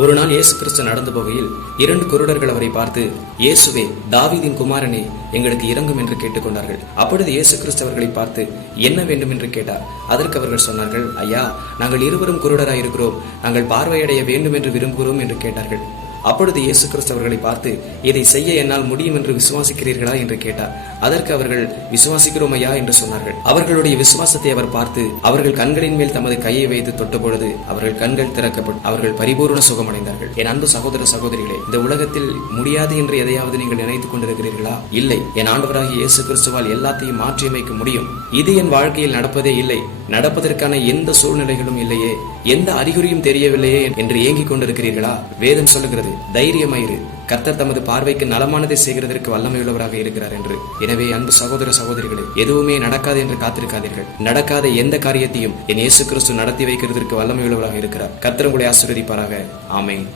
ஒரு நாள் இயேசு கிறிஸ்து நடந்து போகையில் 2 குருடர்கள் அவரை பார்த்து, இயேசுவே, தாவீதின் குமாரனே, எங்களுக்கு இரங்கும் என்று கேட்டுக்கொண்டார்கள். அப்பொழுது இயேசு கிறிஸ்து அவர்களை பார்த்து, என்ன வேண்டும் என்று கேட்டார். அதற்கு அவர்கள் சொன்னார்கள், ஐயா, நாங்கள் இருவரும் குருடராயிருக்கிறோம், நாங்கள் பார்வையடைய வேண்டும் என்று விரும்புகிறோம் என்று கேட்டார்கள். அப்பொழுது இயேசு கிறிஸ்து அவர்களை பார்த்து, இதை செய்ய என்னால் முடியும் என்று விசுவாசிக்கிறீர்களா என்று கேட்டார். அதற்கு அவர்கள், விசுவாசிக்கிறோம் ஐயா என்று சொன்னார்கள். அவர்களுடைய விசுவாசத்தை அவர் பார்த்து அவர்கள் கண்களின் மேல் தமது கையை வைத்து தொட்டபொழுது அவர்கள் கண்கள் திறக்கப்பட்டு அவர்கள் பரிபூர்ண சுகமடைந்தார்கள். என் அன்பு சகோதர சகோதரிகளே, இந்த உலகத்தில் முடியாது என்று எதையாவது நீங்கள் நினைத்துக் கொண்டிருக்கிறீர்களா? இல்லை. என் ஆண்டவராகிய இயேசு கிறிஸ்துவால் எல்லாத்தையும் மாற்றியமைக்க முடியும். இது என் வாழ்க்கையில் நடப்பதே இல்லை, நடப்பதற்கான எந்த சூழ்நிலைகளும் இல்லையே, எந்த அறிகுறியும் தெரியவில்லையே என்று ஏங்கிக் கொண்டிருக்கிறீர்களா? வேதம் சொல்லுகிறது, தைரியமாயிரு, கர்த்தர் தமது பார்வைக்கு நலமானதை செய்கிறதற்கு வல்லமையுள்ளவராக இருக்கிறார் என்று. எனவே அன்பு சகோதர சகோதரிகளே, எதுவுமே நடக்காது என்று காத்திருக்காதீர்கள். நடக்காத எந்த காரியத்தையும் என் இயேசு கிறிஸ்து நடத்தி வைக்கிறதற்கு வல்லமையுள்ளவராக இருக்கிறார். கர்த்தர் உங்களை ஆசீர்வதிப்பாராக. ஆமென்.